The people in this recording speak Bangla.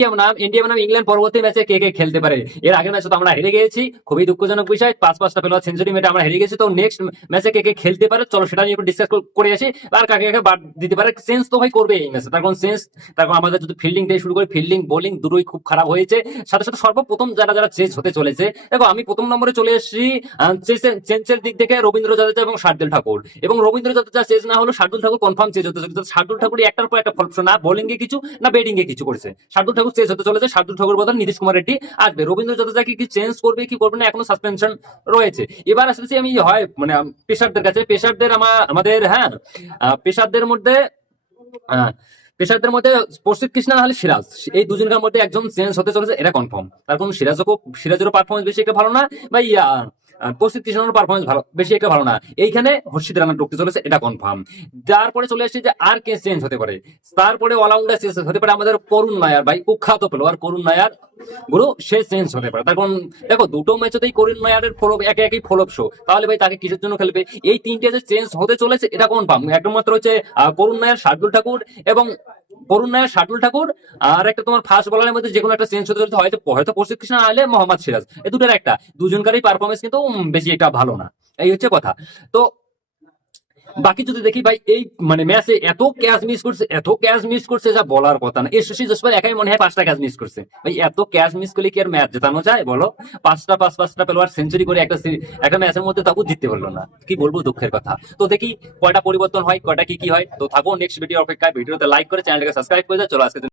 ইন্ডিয়া বনাম ইংল্যান্ড পরবর্তী ম্যাচে কে কে খেলতে পারে। এর আগের ম্যাচে তো আমরা হেরে গেছি, খুবই দুঃখজনক বিষয়। পাঁচটা পেলোয়া সেঞ্চুরি মেরে আমরা হেরে গেছি। তো নেক্সট ম্যাচে কে কে খেলতে পারে চলো সেটা নিয়ে একটু ডিসকাস করে আসি। আর কাকে কাকে বাদ দিতে পারে। চেঞ্জ তো ভাই করবে এই ম্যাচে, তার কারণ চেঞ্জ, তার কারণ আমাদের যদি ফিল্ডিং দিয়ে শুরু করে ফিল্ডিং বোলিং দুটোই খুব খারাপ হয়েছে। সাথে সাথে সর্বপ্রথম যারা যারা চেঞ্জ হতে চলেছে, দেখো আমি প্রথম নম্বরে চলে এসেছি চেঞ্জের দিক থেকে রবীন্দ্র জাদেজা এবং শার্দুল ঠাকুর। এবং রবীন্দ্র জাদেজা চেঞ্জ না হলো শার্দুল ঠাকুর কনফার্ম চেঞ্জ হতে চলেছে। শার্দুল ঠাকুর একটার পর একটা ফলপ্রসূ, না বোলিং এ কিছু না ব্যাটিং এ কিছু করেছে। শার্দুল ঠাকুর চেঞ্জ হতে চলেছে। শার্দুল ঠাকুর বদল নীতিশ কুমার রেড্ডি আসবে। রবীন্দ্র জাদেজাকে কি চেঞ্জ করবে কি করবে না এখনো সাসপেনশন রয়েছে। এবার আসতেছি আমি হয় মানে পেসারদের কাছে। পেসারদের আমাদের পেসারদের মধ্যে পেশারদের মধ্যে প্রসিদ্ধ কৃষ্ণা না হলে সিরাজ, এই দুজনের মধ্যে একজন চেঞ্জ হতে চলেছে, এটা কনফার্ম। তার কারণ সিরাজেরও পারফরমেন্স বেশি একটা ভালো না, বা প্রসিদ্ধ কৃষ্ণের পারফরমেন্স ভালো বেশি একটা ভালো না। এইখানে হর্ষিত রানা ঢুকতে চলেছে, এটা কনফার্ম। তারপরে চলে আসছে যে আর কে চেঞ্জ হতে পারে। তারপরে অলরাউন্ডার চেঞ্জ হতে পারে আমাদের করুণ নায়ার, ভাই কুখ্যাত প্লেয়ার করুণ নায়ার গুরু, সে চেঞ্জ হতে পারে। তার কারণ দেখো দুটো ম্যাচেতেই করুণ নায়ারের ফলপ একে একই ফলপ শো, তাহলে ভাই তাকে কিসের জন্য খেলবে। এই তিনটে যে চেঞ্জ হতে চলেছে এটা কনফার্ম। একমাত্র হচ্ছে করুণ নায়ার, শার্দুল ঠাকুর এবং করুণ নায়ার, শার্দুল ঠাকুর, আর একটা তোমার ফাস্ট বলারের মধ্যে যে কোনো একটা চেঞ্জ হতে চলছে, হয়তো প্রসিদ্ধ কৃষ্ণ আলে মোহাম্মদ সিরাজ, এই দুটোর একটা। দুজনকারই পারফরমেন্স কিন্তু বেশি একটা ভালো না, এই হচ্ছে কথা। তো বাকি যদি দেখি ভাই এই মানে ম্যাচে এত ক্যাচ মিস করছে যা বলার কথা না। শশী জসপাল একাই মনে হয় 5টা ক্যাচ মিস করছে। ভাই এত ক্যাচ মিস করলে কি আর ম্যাচ জেতানো যায় বলো? পাঁচটা পেলোয়ার সেঞ্চুরি করে একটা ম্যাচের মধ্যে তাও জিততে পারলো না, কি বলবো, দুঃখের কথা। তো দেখি কয়টা পরিবর্তন হয়, কয়টা কি হয়। তো থাকো নেক্সট ভিডিও অপেক্ষায়। ভিডিওতে লাইক করে চ্যানেলটাকে সাবস্ক্রাইব করে দাও। চলো আজকে